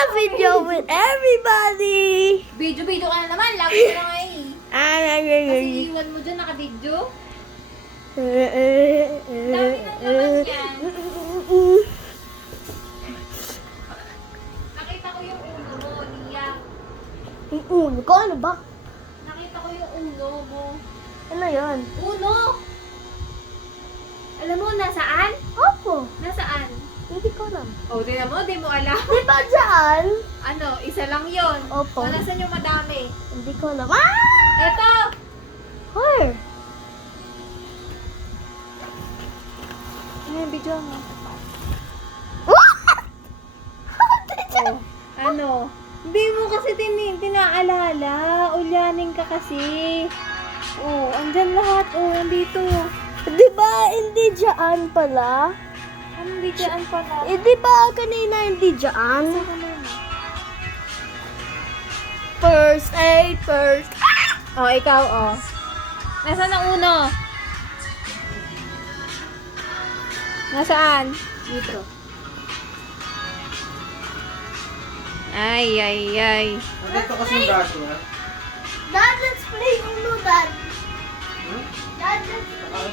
wanna video with everybody. Video ka na naman. Lagi ka na nga eh. Kasi iwan mo dyan, naka-video. Dami ng laman yan. Nakita ko yung ulo mo, Nia. Yung ulo ko, ano ba? Nakita ko yung ulo mo. Ano yun? Ulo! Alam mo, nasaan? Opo. Nasaan? Hindi ko alam. Oh, tingnan mo, di mo alam. Di ba dyan? Ano, isa lang yon. Opo. Wala sa yung madami. Hindi ko alam. Ah! Eto! Where? Ano yung video mo? What? Oh, ano? Hindi mo kasi tinaalala. Ulyanin ka kasi. Oh, andyan lahat. Oh, andito. Di ba hindi dyan pala? Ano, hindi dyan pala. Eh, di ba kanina hindi dyan? First aid, first. Oh, ikaw, oh. Nasaan ang uno? Nasaan? Dito. Ay, ay, ay. Nandito kasi yung braso na. Dad, let's play Uno, Dad. Hmm? Dad, let's play.